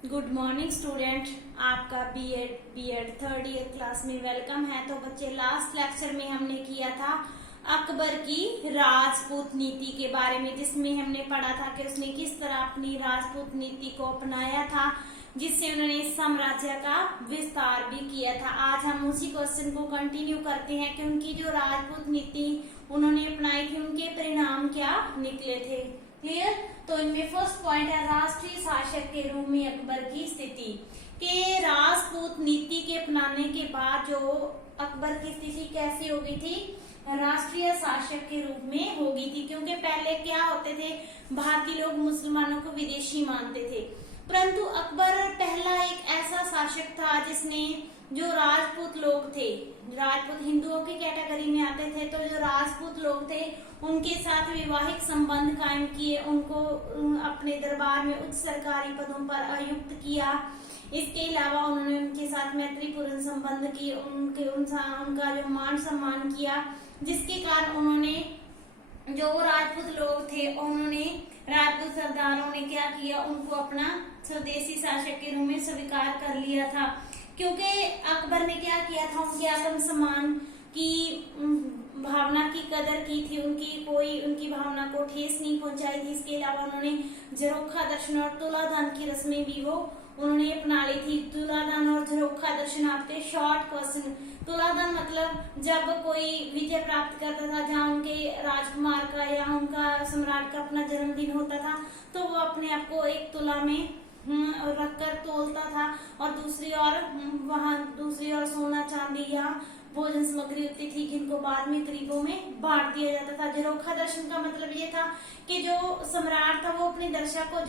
Good morning student, आपका BEd third year class में welcome है। तो बच्चे, लास्ट लेक्चर में हमने किया था अकबर की राजपूत नीति के बारे में, जिसमें हमने पढ़ा था कि उसने किस तरह अपनी राजपूत नीति को अपनाया था, जिससे उन्होंने साम्राज्य का विस्तार भी किया था। आज हम उसी क्वेश्चन को कंटिन्यू करते हैं कि उनकी जो राजपूत नीति उन्होंने अपनाई थी, उनके परिणाम क्या निकले थे। क्लियर? तो इनमें फर्स्ट पॉइंट है राष्ट्रीय शासक के रूप में अकबर की स्थिति। के राजपूत नीति के अपनाने के बाद जो अकबर की स्थिति कैसी हो गई थी, राष्ट्रीय शासक के रूप में हो गई थी। क्योंकि पहले क्या होते थे, भारतीय लोग मुसलमानों को विदेशी मानते थे, परंतु अकबर पहला एक ऐसा शासक था जिसने जो राजपूत लोग थे, राजपूत हिंदुओं की कैटेगरी में आते थे, तो जो राजपूत लोग थे उनके साथ वैवाहिक संबंध कायम किए, उनको अपने दरबार में उच्च सरकारी पदों पर आयुक्त किया। इसके अलावा उन्होंने उनके साथ मैत्रीपूर्ण संबंध किए, उनका जो मान सम्मान किया, जिसके कारण उन्होंने जो राजपूत लोग थे, उन्होंने राजपूत सरदारों ने क्या किया, उनको अपना स्वदेशी शासक के रूप में स्वीकार कर लिया था। क्योंकि अकबर ने क्या किया था, उनके आत्म सम्मान की भावना की कदर की थी, उनकी भावना को ठेस नहीं पहुंचाई थी। इसके अलावा उन्होंने झरोखा दर्शन और तुलादान की रस्में भी उन्होंने अपना ली थी। तुलादान और झरोखा दर्शन आपके शॉर्ट क्वेश्चन। तुलादान मतलब जब कोई विजय प्राप्त करता था, जहाँ उनके राजकुमार का या उनका सम्राट का अपना जन्मदिन होता था, तो वो अपने आप को एक तुला में रखकर तोलता था, और दूसरी ओर सोना चांदी या भोजन सामग्री होती थी, जिनको बाद में गरीबों में बांट दिया जाता था। झरोखा दर्शन का मतलब ये था कि जो सम्राट था वो अपने दर्शक को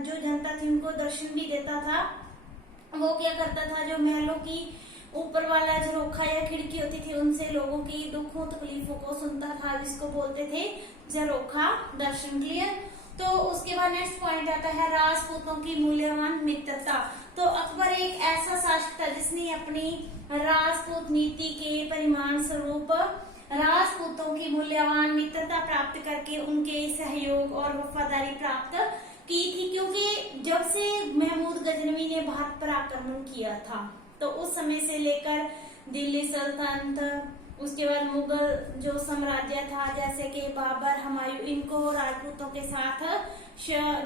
जो जनता थी उनको दर्शन भी देता था। वो क्या करता था, जो महलों की ऊपर वाला झरोखा या खिड़की होती थी, उनसे लोगों की दुखों तकलीफों को सुनता था, जिसको बोलते थे झरोखा दर्शन। क्लियर? तो उसके बाद नेक्स्ट पॉइंट आता है राजपूतों की मूल्यवान मित्रता। तो अकबर एक ऐसा शासक था जिसने अपनी राजपूत नीति के परिणाम स्वरूप राजपूतों की मूल्यवान मित्रता प्राप्त करके उनके सहयोग और वफादारी प्राप्त की थी। क्योंकि जब से महमूद गजनवी ने भारत पर आक्रमण किया था, तो उस समय से लेकर दिल्ली सल्तनत, उसके बाद मुगल जो साम्राज्य था, जैसे कि बाबर, हुमायूं, इनको राजपूतों के साथ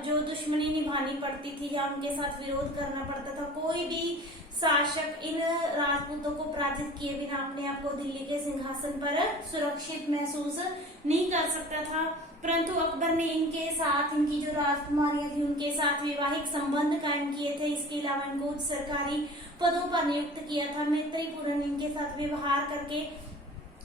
जो दुश्मनी निभानी पड़ती थी या उनके साथ विरोध करना पड़ता था। कोई भी शासक इन राजपूतों को पराजित किए बिना अपने आप को दिल्ली के सिंहासन पर सुरक्षित महसूस नहीं कर सकता था। परंतु अकबर ने इनके साथ, इनकी जो राजकुमारियां थी, उनके साथ वैवाहिक संबंध कायम किए थे। इसके अलावा इनको उच्च सरकारी पदों पर नियुक्त किया था। मैत्रीपूर्ण इनके साथ व्यवहार करके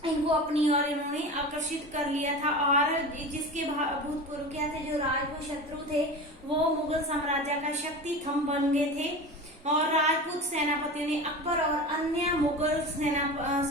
इनको अपनी ओर इन्होंने आकर्षित कर लिया था। और जिसके भूतपूर्व क्या थे, जो राजपूत शत्रु थे, वो मुगल साम्राज्य का शक्ति थंभ बन गए थे। और राजपूत सेनापतियों ने अकबर और अन्य मुगल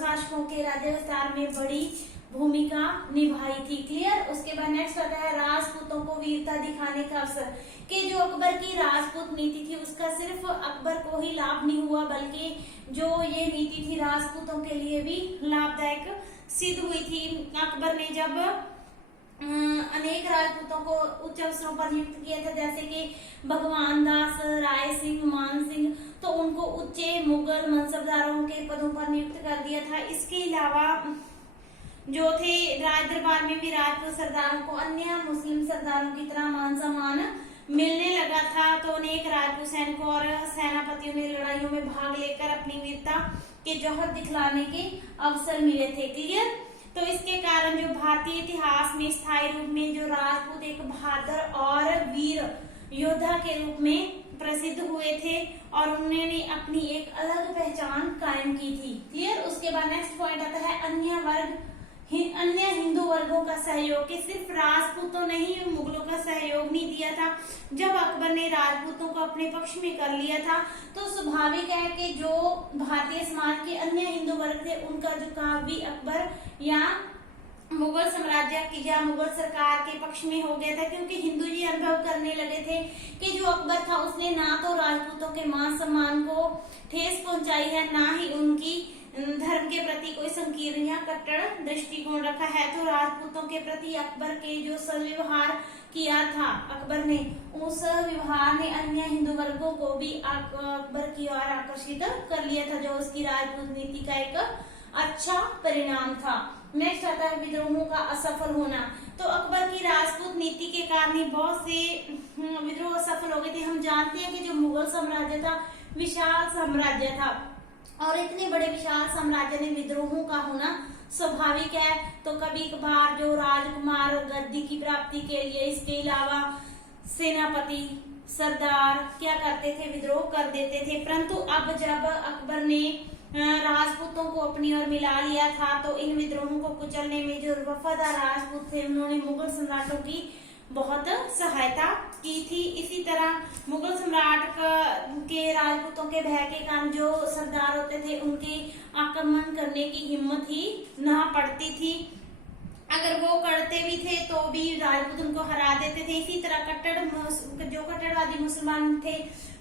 शासकों के राज्य विस्तार में बड़ी भूमिका निभाई थी। क्लियर? उसके बाद नेक्स्ट आता है राजपूतों को वीरता दिखाने का अवसर। कि जो अकबर की राजपूत नीति थी, उसका सिर्फ अकबर को ही लाभ नहीं हुआ, बल्कि जो ये नीति थी राजपूतों के लिए भी लाभदायक सिद्ध हुई थी। अकबर ने जब अनेक राजपूतों को उच्च अवसरों पर नियुक्त किया था, जैसे कि भगवान दास, राय सिंह, मान सिंह, तो उनको उच्च मुगल मनसबदारों के पदों पर नियुक्त कर दिया था। इसके अलावा जो थे राज दरबार में भी राजपूत सरदारों को अन्य मुस्लिम सरदारों की तरह मान सम्मान मिलने लगा था। तो अनेक राजपूत सैनिकों और सेनापतियों ने लड़ाइयों में भाग लेकर अपनी वीरता के जौहर दिखलाने के अवसर मिले थे। क्लियर? तो इसके कारण जो भारतीय इतिहास में स्थायी रूप में जो राजपूत एक बहादुर और वीर योद्धा के रूप में प्रसिद्ध हुए थे, और उन्होंने अपनी एक अलग पहचान कायम की थी। क्लियर? उसके बाद नेक्स्ट पॉइंट आता है अन्य हिंदू वर्गों का सहयोग। कि सिर्फ राजपूतों ने ही मुगलों का सहयोग नहीं दिया था। जब अकबर ने राजपूतों को अपने पक्ष में कर लिया था, तो स्वाभाविक है कि जो भारतीय समाज के अन्य हिंदू वर्ग थे, उनका झुकाव भी अकबर या मुगल साम्राज्य की या मुगल सरकार के पक्ष में हो गया था। क्योंकि हिंदू जी अनुभव करने लगे थे कि जो अकबर था, उसने ना तो राजपूतों के मान सम्मान को ठेस पहुंचाई है, ना ही उनकी धर्म के प्रति कोई संकीर्ण या कट्टर दृष्टिकोण रखा है। तो राजपूतों के प्रति अकबर के जो सद्व्यवहार किया था अकबर ने, उस व्यवहार ने अन्य हिंदू वर्गों को भी अकबर की ओर आकर्षित कर लिया था, जो उसकी राजपूत नीति का एक अच्छा परिणाम था। नेक्स्ट आता है विद्रोहों का असफल होना। तो अकबर की राजपूत नीति के कारण ही बहुत से विद्रोह असफल हो गए थे। हम जानते हैं कि जो मुगल साम्राज्य था विशाल साम्राज्य था, और इतने बड़े विशाल साम्राज्य में विद्रोहों का होना स्वाभाविक है। तो कभी कभार जो राजकुमार गद्दी की प्राप्ति के लिए, इसके अलावा सेनापति सरदार क्या करते थे, विद्रोह कर देते थे। परंतु अब जब अकबर ने राजपूतों को अपनी ओर मिला लिया था, तो इन विद्रोहों को कुचलने में जो वफादार राजपूत थे उन्होंने मुगल सम्राटों की बहुत सहायता की थी। इसी तरह मुगल सम्राट के राजपूतों के भय के कारण जो सरदार होते थे उनके आक्रमण करने की हिम्मत ही ना पड़ती थी। अगर वो करते भी थे तो भी राजपूत उनको हरा देते थे। इसी तरह कट्टरवादी मुसलमान थे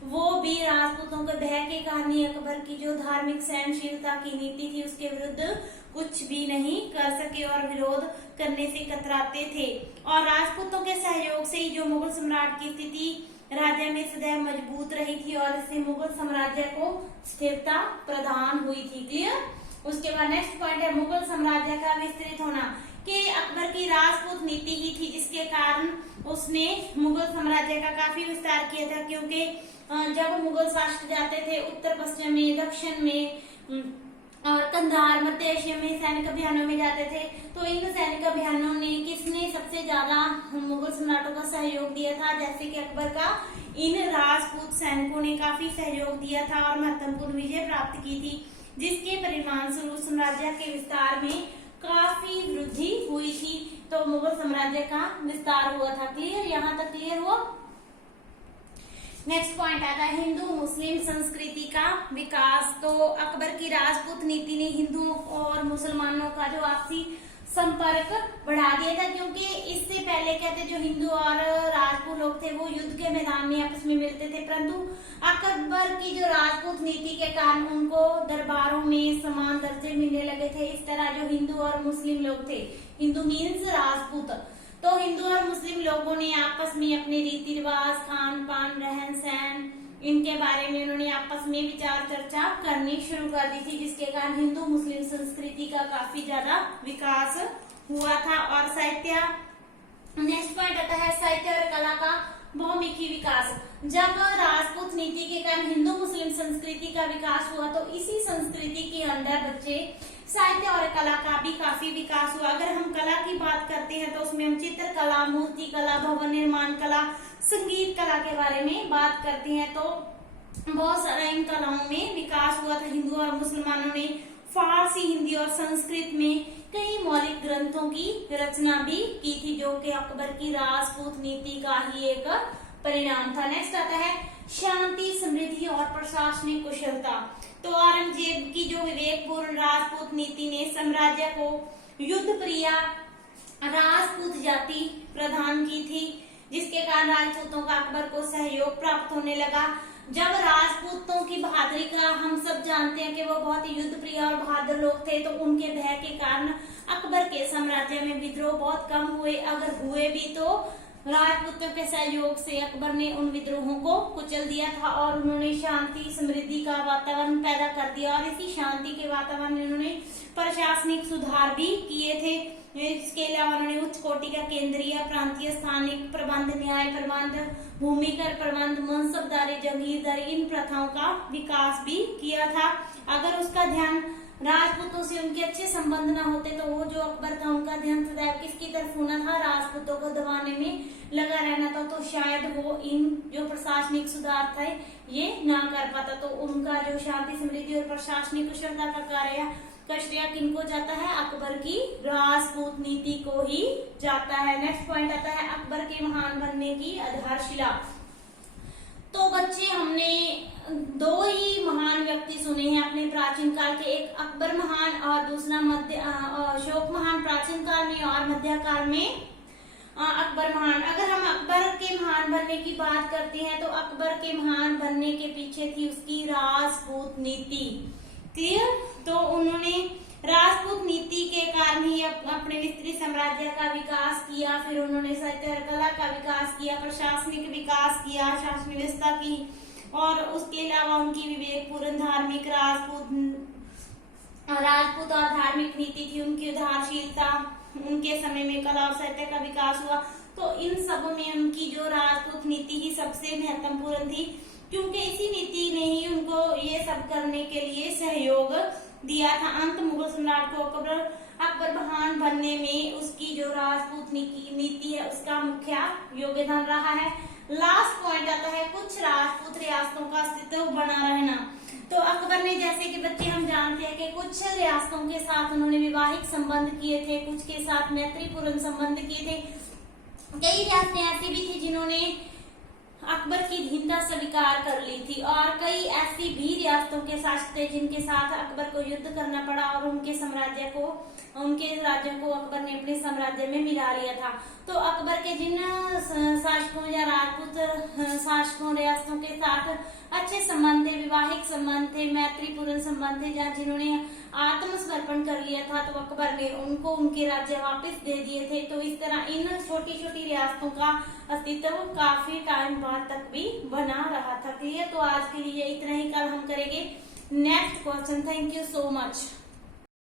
वो भी राजपूतों के भय के कारण ही अकबर की जो धार्मिक सहनशीलता की नीति थी उसके विरुद्ध कुछ भी नहीं कर सके और विरोध करने से कतराते थे। और राजपूतों के सहयोग से ही जो मुगल सम्राट की स्थिति राज्य में सदैव मजबूत रही थी और इससे मुगल साम्राज्य को स्थिरता प्रदान हुई थी। क्लियर। उसके बाद नेक्स्ट पॉइंट है मुगल साम्राज्य का विस्तृत होना, कि अकबर की राजपूत नीति ही थी जिसके कारण उसने मुगल साम्राज्य का काफी विस्तार किया था। क्योंकि जब मुगल शासक जाते थे उत्तर पश्चिम में, दक्षिण में और कंधार, मध्य एशिया में सैनिक अभियानों में जाते थे, तो इन सैनिक अभियानों ने किसने सबसे ज्यादा मुगल सम्राटों का सहयोग दिया था? जैसे कि अकबर का इन राजपूत सैनिकों ने काफी सहयोग दिया था और महत्वपूर्ण विजय प्राप्त की थी, जिसके परिणाम स्वरूप साम्राज्य के विस्तार में काफी वृद्धि हुई थी। तो मुगल साम्राज्य का विस्तार हुआ था। क्लियर, यहाँ तक क्लियर हुआ। नेक्स्ट पॉइंट आता है हिंदू मुस्लिम संस्कृति का विकास। तो अकबर की राजपूत नीति ने हिंदुओं और मुसलमानों का जो आपसी संपर्क बढ़ा दिया था, क्योंकि इससे पहले कहते जो हिंदू और राजपूत लोग थे वो युद्ध के मैदान में आपस में मिलते थे, परंतु अकबर की जो राजपूत नीति के कारण उनको दरबारों में समान दर्जे मिलने लगे थे। इस तरह जो हिंदू और मुस्लिम लोग थे, हिंदू मीन्स राजपूत, तो हिंदू और मुस्लिम लोगों ने आपस में अपने रीति रिवाज, खान पान, रहन सहन, इनके बारे में उन्होंने आपस में विचार चर्चा करनी शुरू कर दी थी, जिसके कारण हिंदू मुस्लिम संस्कृति का काफी ज्यादा विकास हुआ था। और साहित्य, नेक्स्ट पॉइंट आता है साहित्य और कला का बहुमुखी विकास। जब राजपूत नीति के कारण हिंदू मुस्लिम संस्कृति का विकास हुआ तो इसी संस्कृति के अंदर बच्चे साहित्य और कला का भी काफी विकास हुआ। अगर हम कला की बात करते हैं तो उसमें हम चित्रकला, मूर्ति कला, भवन निर्माण कला, संगीत कला के बारे में बात करते हैं, तो बहुत सारा इन कलाओं में विकास हुआ था। हिंदू और मुसलमानों ने फारसी, हिंदी और संस्कृत में कई मौलिक ग्रंथों की रचना भी की थी, जो कि अकबर की राजपूत नीति का ही एक परिणाम था। नेक्स्ट आता है शांति, समृद्धि और प्रशासनिक कुशलता। तो औरंगजेब की जो विवेकपूर्ण राजपूत नीति ने साम्राज्य को युद्ध प्रिय राजपूत जाति प्रदान की थी, जिसके कारण राजपूतों का अकबर को सहयोग प्राप्त होने लगा। जब राजपूतों की बहादुरी का हम सब जानते हैं कि वो बहुत ही युद्ध प्रिय और बहादुर लोग थे, तो उनके भय के कारण अकबर के साम्राज्य में विद्रोह बहुत कम हुए। अगर हुए भी तो राजपूतों के सहयोग से अकबर ने उन विद्रोहों को कुचल दिया था और उन्होंने शांति समृद्धि का वातावरण पैदा कर दिया। और इसी शांति के वातावरण में उन्होंने प्रशासनिक सुधार भी किए थे। इसके अलावा उन्होंने उच्च कोटि का केंद्रीय, प्रांतीय, स्थानिक प्रबंध, न्याय प्रबंध, भूमिकर प्रबंध, मनसबदारी, जगीरदारी, इन प्रथाओं का विकास भी किया था। अगर उसका ध्यान राजपूतों से उनके अच्छे संबंध न होते तो वो जो अकबर था उनका ध्यान सदैव किसकी तरफ होना था? राजपूतों को दबाने में लगा रहना था, तो शायद वो इन जो प्रशासनिक सुधार थे ये ना कर पाता। तो उनका जो शांति समृद्धि और प्रशासनिक कुशलता का कार्य का श्रेय किनको जाता है? अकबर की राजपूत नीति को ही जाता है। नेक्स्ट पॉइंट आता है अकबर के महान बनने की आधारशिला। तो बच्चे हमने दो ही महान व्यक्ति सुने हैं अपने प्राचीन काल के, एक अकबर महान और दूसरा अशोक महान प्राचीन काल में और मध्य काल में अकबर महान। अगर हम अकबर के महान बनने की बात करते हैं तो अकबर के महान बनने के पीछे थी उसकी राजपूत नीति। क्लियर? तो उन्होंने राजपूत नीति के कारण ही अपने विस्तृत साम्राज्य का विकास किया। फिर उन्होंने साहित्य और कला का विकास किया, प्रशासनिक विकास किया, शासन व्यवस्था की, और उसके अलावा उनकी विवेकपूर्ण धार्मिक राजपूत और धार्मिक नीति थी, उनकी उदारशीलता, उनके समय में कला और साहित्य का विकास हुआ। तो इन सब में उनकी जो राजपूत नीति ही सबसे महत्वपूर्ण थी, क्योंकि इसी नीति ने ही उनको ये सब करने के लिए सहयोग दिया था। अंत मुगल सम्राट को अकबर महान बनने में उसकी जो राजपूत नीति है उसका मुख्य योगदान रहा है। लास्ट पॉइंट आता है कुछ राजपूत रियासतों का अस्तित्व बना रहना। तो अकबर ने, जैसे कि बच्चे हम जानते हैं कि कुछ रियासतों के साथ उन्होंने वैवाहिक संबंध किए थे, कुछ के साथ मैत्रीपूर्ण संबंध किए थे। कई रियासतें ऐसी भी थी जिन्होंने अकबर की धीनता स्वीकार कर ली थी, और कई ऐसी भी रियासतों के शासक थे जिनके साथ अकबर को युद्ध करना पड़ा, और उनके राज्यों को अकबर ने अपने साम्राज्य में मिला लिया था। तो अकबर के जिन शासकों या राजपूत शासकों रियासतों के साथ अच्छे संबंध थे, वैवाहिक संबंध थे, मैत्रीपूर्ण संबंध थे, या जिन्होंने आत्मसमर्पण कर लिया था, तो अकबर ने उनको उनके राज्य वापस दे दिए थे। तो इस तरह इन छोटी छोटी रियासतों का अस्तित्व काफी टाइम बाद तक भी बना रहा था। क्लियर? तो आज के लिए इतना ही, कल हम करेंगे next question. Thank you so much.